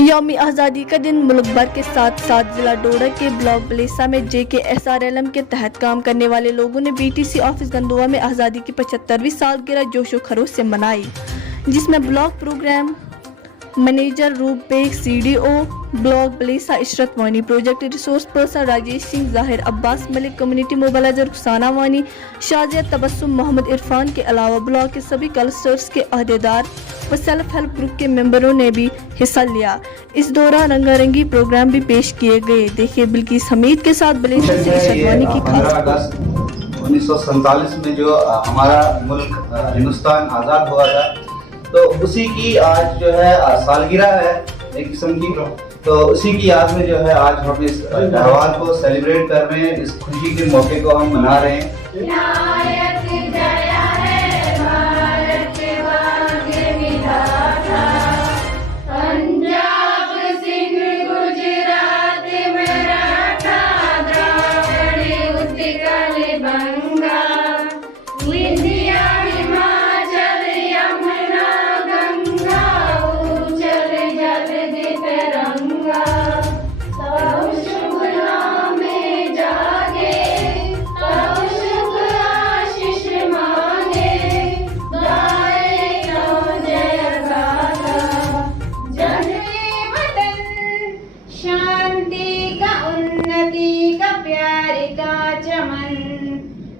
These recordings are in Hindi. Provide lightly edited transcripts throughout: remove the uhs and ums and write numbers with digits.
यौम आज़ादी का दिन मुल्क भर के साथ साथ जिला डोडा के ब्लॉक बलेसा में JKSRLM के तहत काम करने वाले लोगों ने BTC ऑफिस गंदुआ में आज़ादी की 75वीं सालगिरह जोशो खरोश से मनाई, जिसमें ब्लॉक प्रोग्राम मैनेजर रूप bag, CDO block Balesa Ishrat वानी, project resource person Rajesh Singh, जाहिर अब्बास मलिक, कम्युनिटी मोबालाइजर रुखसाना वानी, शाजिया तबस्सुम, मोहम्मद इरफान के अलावा ब्लॉक के सभी क्लस्टर्स के अहदेदार व सेल्फ हेल्प ग्रुप के मेंबरों ने भी हिस्सा लिया। इस दौरान रंगारंगी प्रोग्राम भी पेश किए गए। देखिए बिल्किस हमीद के साथ बलेसा से इशरत वानी की खास 1947 में जो हमारा मुल्क हिंदुस्तान आज़ाद हुआ था, तो उसी की आज जो है सालगिरह है एक किस्म की। तो उसी की याद में जो है आज हम इस त्यौहार को सेलिब्रेट कर रहे हैं। इस खुशी के मौके को हम मना रहे हैं।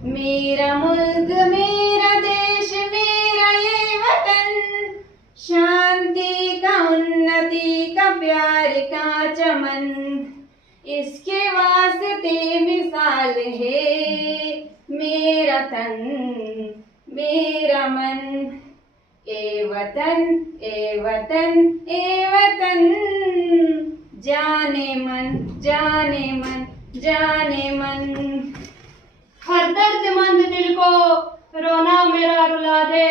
मेरा मुल्क मेरा देश मेरा ये वतन, शांति का उन्नति का प्यार का चमन, इसके वास्ते मिसाल है मेरा तन मेरा मन। ए वतन ए वतन ए वतन, जाने मन जाने मन जाने मन। हर दर्दमंद दिल को रोना मेरा रुला दे,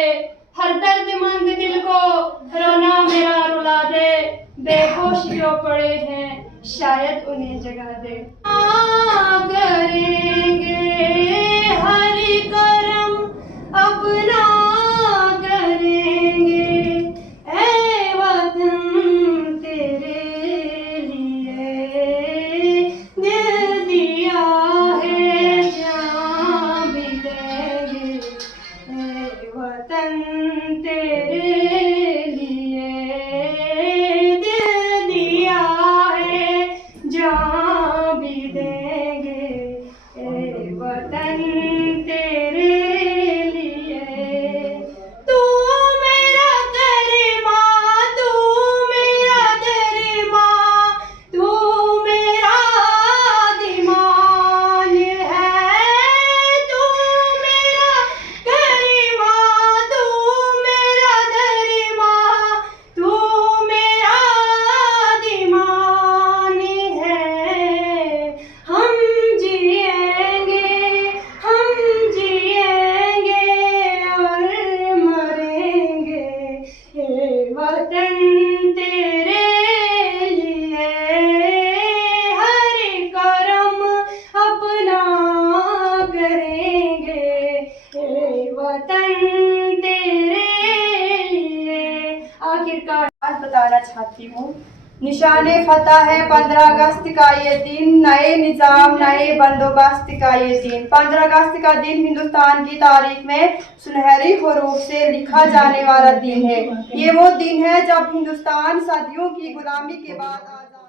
हर दर्दमंद दिल को रोना मेरा रुला दे, बेहोश जो पड़े हैं शायद उन्हें जगा दे। करेंगे हरि करम अपना करेंगे, ऐ वतन तेरे लिए दिल दिया है, जान भी देंगे, ऐ वतन तेरे लिए दिल दिया है, जान भी देंगे, ऐ वतन तेरे लिए। तू मेरा गरिमा, तू मेरा गरिमा, तू मेरा आदिमान है, तू मेरा गरिमा, तू मेरा गरिमा, तू मेरा आदिमान है। हम जिएंगे और मरेंगे, हे वतन तेरे लिए हर करम अपना करेंगे, हे वतन तेरे लिए। आखिरकार आज बताना चाहती हूँ, निशाने फतह है 15 अगस्त का ये दिन, नए निज़ाम नए बंदोबस्त का ये दिन। 15 अगस्त का दिन हिंदुस्तान की तारीख में सुनहरी हरूफ से लिखा जाने वाला दिन है। ये वो दिन है जब हिंदुस्तान सदियों की गुलामी के बाद आज़ाद